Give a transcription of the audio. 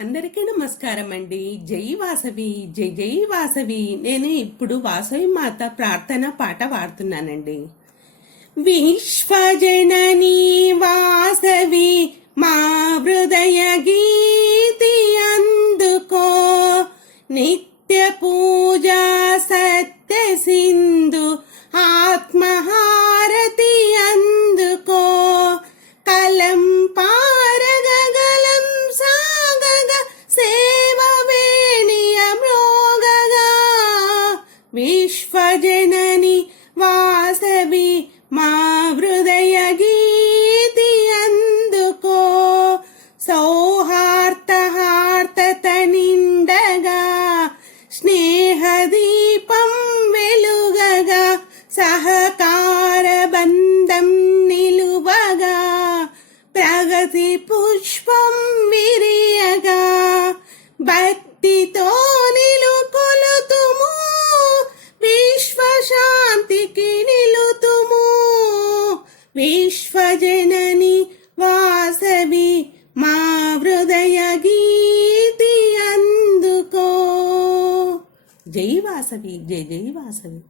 అందరికీ నమస్కారం అండి. జై వాసవి జై జై వాసవి. నేను ఇప్పుడు వాసవి మాత ప్రార్థన పాట పాడుతున్నానండి. విశ్వజననీ వాసవి మా హృదయ గీతి అందుకో. నిత్య పూజా సత్య సింధు విశ్వజనని వాసవి మా హృదయ గీతి అందుకో. సౌహార్తహార్తత నిండగా స్నేహదీపం వెలుగగా సహకార బంధం నిలువగా ప్రగతి పుష్పం విరియగా భక్తితో విశ్వజనని వాసవి మా హృదయ గీతి అందుకో జై వాసవి జై జై వాసవి